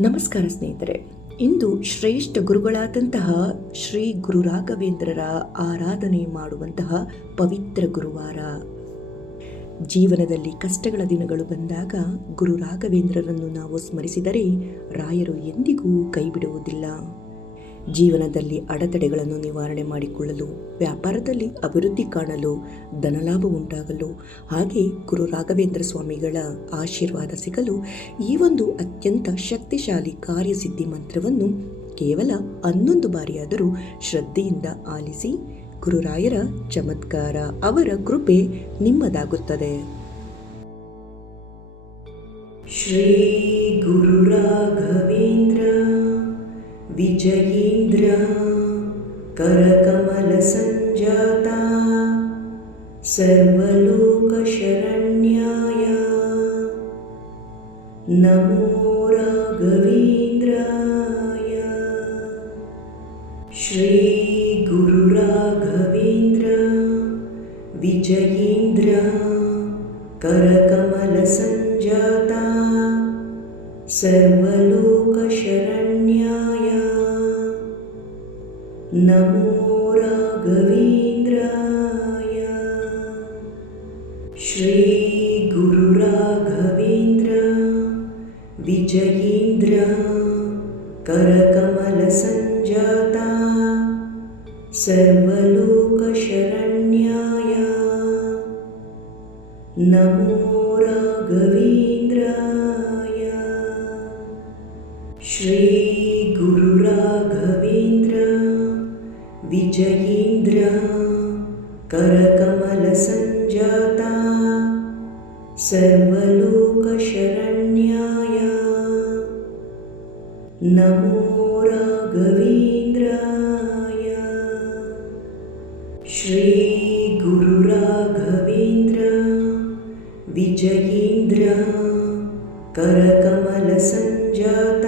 ನಮಸ್ಕಾರ ಸ್ನೇಹಿತರೆ. ಇಂದು ಶ್ರೇಷ್ಠ ಗುರುಗಳಾದಂತಹ ಶ್ರೀ ಗುರು ರಾಘವೇಂದ್ರರ ಆರಾಧನೆ ಮಾಡುವಂತಹ ಪವಿತ್ರ ಗುರುವಾರ. ಜೀವನದಲ್ಲಿ ಕಷ್ಟಗಳ ದಿನಗಳು ಬಂದಾಗ ಗುರು ರಾಘವೇಂದ್ರರನ್ನು ನಾವು ಸ್ಮರಿಸಿದರೆ ರಾಯರು ಎಂದಿಗೂ ಕೈ ಬಿಡುವುದಿಲ್ಲ. ಜೀವನದಲ್ಲಿ ಅಡೆತಡೆಗಳನ್ನು ನಿವಾರಣೆ ಮಾಡಿಕೊಳ್ಳಲು, ವ್ಯಾಪಾರದಲ್ಲಿ ಅಭಿವೃದ್ಧಿ ಕಾಣಲು, ಧನಲಾಭ ಉಂಟಾಗಲು, ಹಾಗೆ ಗುರು ರಾಘವೇಂದ್ರ ಸ್ವಾಮಿಗಳ ಆಶೀರ್ವಾದ ಸಿಗಲು ಈ ಒಂದು ಅತ್ಯಂತ ಶಕ್ತಿಶಾಲಿ ಕಾರ್ಯಸಿದ್ಧಿ ಮಂತ್ರವನ್ನು ಕೇವಲ 11 ಬಾರಿಯಾದರೂ ಶ್ರದ್ಧೆಯಿಂದ ಆಲಿಸಿ. ಗುರುರಾಯರ ಚಮತ್ಕಾರ, ಅವರ ಕೃಪೆ ನಿಮ್ಮದಾಗುತ್ತದೆ. ಶ್ರೀ ಗುರು ರಾಘವೇಂದ್ರ ವಿಜಯೇಂದ್ರ ಕರಕಮಲ ಸಂಜಾತ ಸರ್ವಲೋಕ ಶರಣ್ಯಾಯ ನಮೋ ರಾಘವೇಂದ್ರಾಯ. ಶ್ರೀ ಗುರು ರಾಘವೇಂದ್ರ ವಿಜಯೇಂದ್ರ ಕರಕಮಲ ಸಂಜಾತ ಸರ್ವಲೋಕ ಶರಣ್ಯಾಯ ನಮೋ ರಾಘವೇಂದ್ರಾಯ. ಶ್ರೀ ಗುರು ರಾಘವೇಂದ್ರ ವಿಜಯೇಂದ್ರ ಕರಕಮಲ ಸಂಜಾತ ಸರ್ವಲೋಕ ಶರಣ್ಯಾಯ ನಮೋ ರಾಘವೇಂದ್ರಾಯ. ಶ್ರೀ ಗುರು ರಾಘವೇಂದ್ರ ವಿಜಯೇಂದ್ರ ಕರಕಮಲ ಸಂಜಾತ ಸರ್ವಲೋಕ ಶರಣ್ಯಾಯ ನಮೋ ರಾಘವೇಂದ್ರಾಯ. ಶ್ರೀ ಗುರು ರಾಘವೇಂದ್ರ ವಿಜಯೇಂದ್ರ ಕರಕಮಲ ಸಂಜಾತ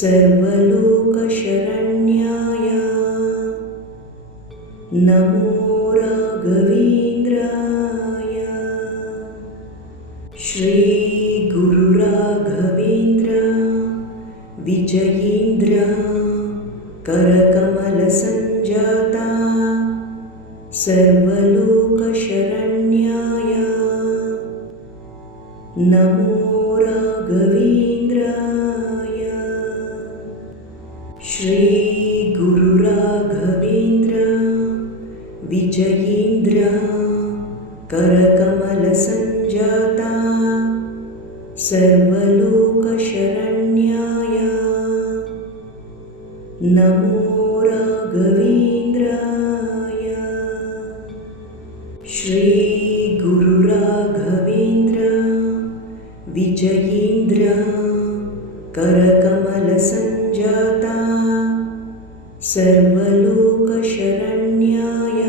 ಸರ್ವಲೋಕ ಶರಣ್ಯಾಯ ನಮೋ ರಾಘವೇಂದ್ರಾಯ. ಶ್ರೀ ಗುರು ರಾಘವೇಂದ್ರ ವಿಜಯೇಂದ್ರ ಕರಕಮಲ ಸಂಜಾತ ಸರ್ವಲೋಕ ಶರಣ್ಯಾಯ ನಮೋ ರಾಘವೇಂದ್ರಾಯ. ಶ್ರೀ ಗುರು ರಾಘವೇಂದ್ರ ವಿಜಯೇಂದ್ರ ಕರಕಮಲ ಸಂಜಾತ ಸರ್ವಲೋಕ ಶರಣ್ಯಾಯ ನಮೋ ರಾಘವೇಂದ್ರಾಯ. ಶ್ರೀ ಗುರು ರಾಘವೇಂದ್ರ ವಿಜಯೇಂದ್ರ ಕರಕಮಲ ಸಂಜಾತ ಸರ್ವಲೋಕ ಶರಣ್ಯಾಯ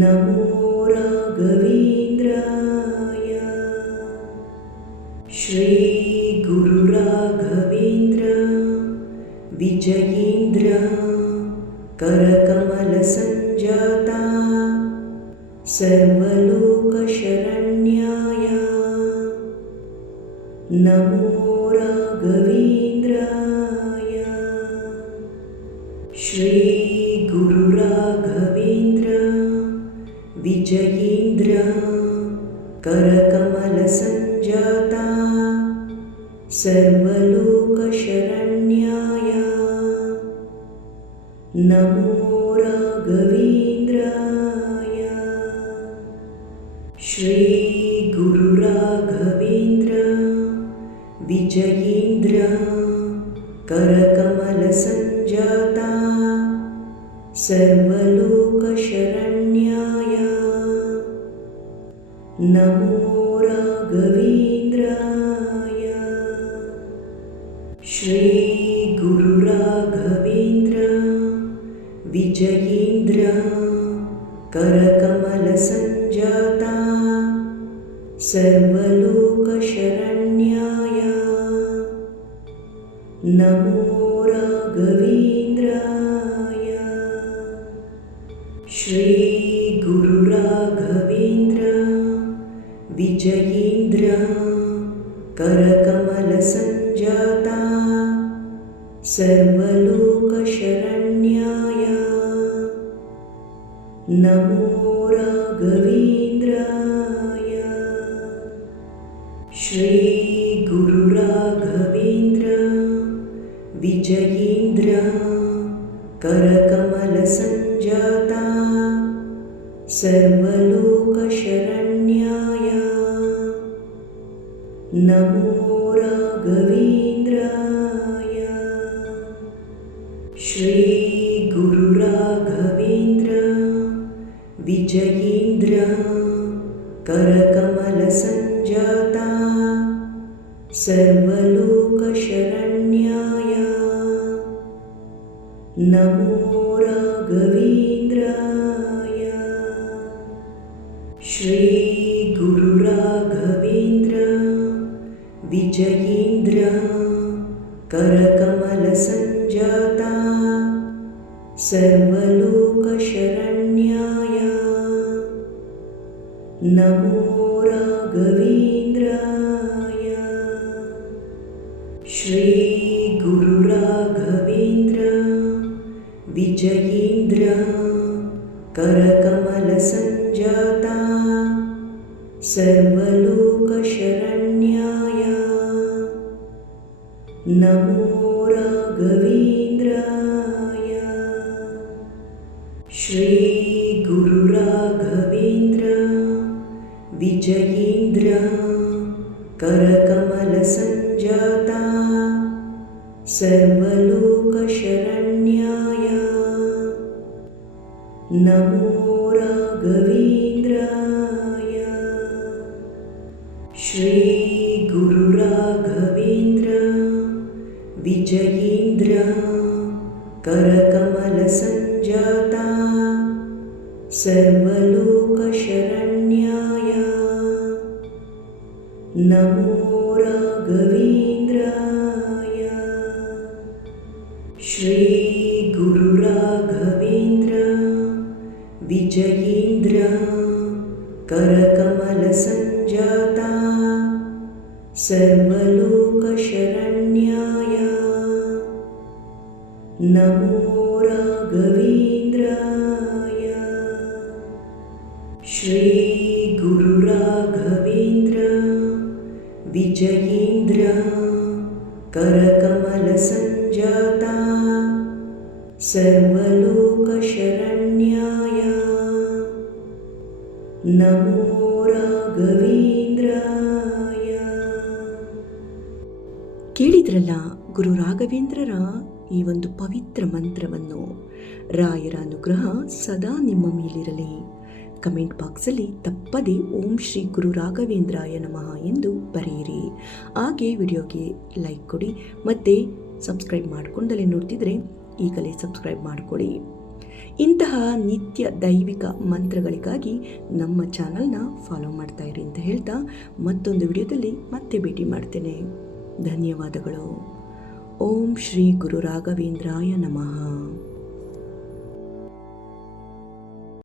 ನಮೋ ರಾಘವೇಂದ್ರಾಯ. ಶ್ರೀ ಗುರು ರಾಘವೇಂದ್ರ ವಿಜಯೇಂದ್ರ ಕರಕಮಲ ಸಂಜಾತ ಸರ್ವಲೋಕ ಶರಣ್ಯಾಯ ನಮೋ ರಾಘವೇಂದ್ರಾಯ. ಶ್ರೀ ಗುರು ರಾಘವೇಂದ್ರ ವಿಜಯೇಂದ್ರ ಕರಕಮಲ ಸಂಜಾತ ಸರ್ವಲೋಕ ಶರಣ್ಯಾಯ ನಮೋ ರಾಘವೇಂದ್ರಾಯ. ಶ್ರೀ ಗುರು ರಾಘವೇಂದ್ರ ವಿಜಯೇಂದ್ರ ಕರಕಮಲ ಸಂಜಾತ ಸರ್ವಲೋಕ ಶರಣ್ಯಾಯ ನಮೋ ರಾಘವೇಂದ್ರಾಯ. ಶ್ರೀ ಗುರು ರಾಘವೇಂದ್ರ ವಿಜಯೇಂದ್ರ ಕರಕಮಲ ಸಂಜಾತ ಸರ್ವಲೋಕ ಶರಣ್ಯಾಯ ನಮೋ ರಾಘವೇಂದ್ರಾಯ. ಶ್ರೀ ಗುರು ರಾಘವೇಂದ್ರ ವಿಜಯೇಂದ್ರ करकमलसञ्जाता सर्वलोकशरण्याय नमो राघवेन्द्राय। श्रीगुरुराघवेन्द्र विजयेन्द्र करकमलसञ्जाता सर्वलोकशरण्याय नमो राघवेन्द्राय। श्रीगुरुराघवेन्द्र विजयेन्द्र करकमलसञ्जाता सर्वलोकशरण्याय नमो राघवेन्द्राय। श्रीगुरुराघवेन्द्र विजयेन्द्र करकमलसञ्जाता सर्वलोकशरण्याय नमो राघवेन्द्राय। श्रीगुरुराघवेन्द्र विजयेन्द्र करकमलसञ्जाता सर्वलोकशरण्याय नमो राघवेन्द्राय। श्रीगुरुराघवेन्द्र विजयेन्द्र करकमलसञ्जाता सर्वलोकशरण्याय नमो राघवेन्द्राय। श्रीगुरुराघवेन्द्र विजयेन्द्र करकमलसञ्जाता सर्वलोकशरण्याय नमो राघवेन्द्राय। श्रीगुरुराघवेन्द्र विजयेन्द्र करकमलसञ्जाता सर्वलोकशरण्याय नमो राघवेन्द्राय। श्रीगुरुराघवेन्द्र विजयेन्द्र करकमलसञ्जाता सर्वलोकशरण्याय नमो राघವೇಂದ್ರಾಯ. ಕೇಳಿದ್ರಲ್ಲ ಗುರು ರಾಘವೇಂದ್ರರ ಈ ಒಂದು ಪವಿತ್ರ ಮಂತ್ರವನ್ನು. ರಾಯರ ಅನುಗ್ರಹ ಸದಾ ನಿಮ್ಮ ಮೇಲಿರಲಿ. ಕಮೆಂಟ್ ಬಾಕ್ಸಲ್ಲಿ ತಪ್ಪದೆ ಓಂ ಶ್ರೀ ಗುರು ರಾಘವೇಂದ್ರಾಯ ನಮಃ ಎಂದು ಬರೆಯಿರಿ. ಹಾಗೆ ವಿಡಿಯೋಗೆ ಲೈಕ್ ಕೊಡಿ. ಮತ್ತು ಸಬ್ಸ್ಕ್ರೈಬ್ ಮಾಡಿಕೊಂಡಲೇ ನೋಡ್ತಿದ್ರೆ ಈಗಲೇ ಸಬ್ಸ್ಕ್ರೈಬ್ ಮಾಡಿಕೊಡಿ. ಇಂತಹ ನಿತ್ಯ ದೈವಿಕ ಮಂತ್ರಗಳಿಗಾಗಿ ನಮ್ಮ ಚಾನಲ್ನ ಫಾಲೋ ಮಾಡ್ತಾ ಇರಿ ಅಂತ ಹೇಳ್ತಾ ಮತ್ತೊಂದು ವಿಡಿಯೋದಲ್ಲಿ ಮತ್ತೆ ಭೇಟಿ ಮಾಡ್ತೇನೆ. ಧನ್ಯವಾದಗಳು. ಓಂ ಶ್ರೀ ಗುರು ರಾಘವೇಂದ್ರಾಯ ನಮಃ.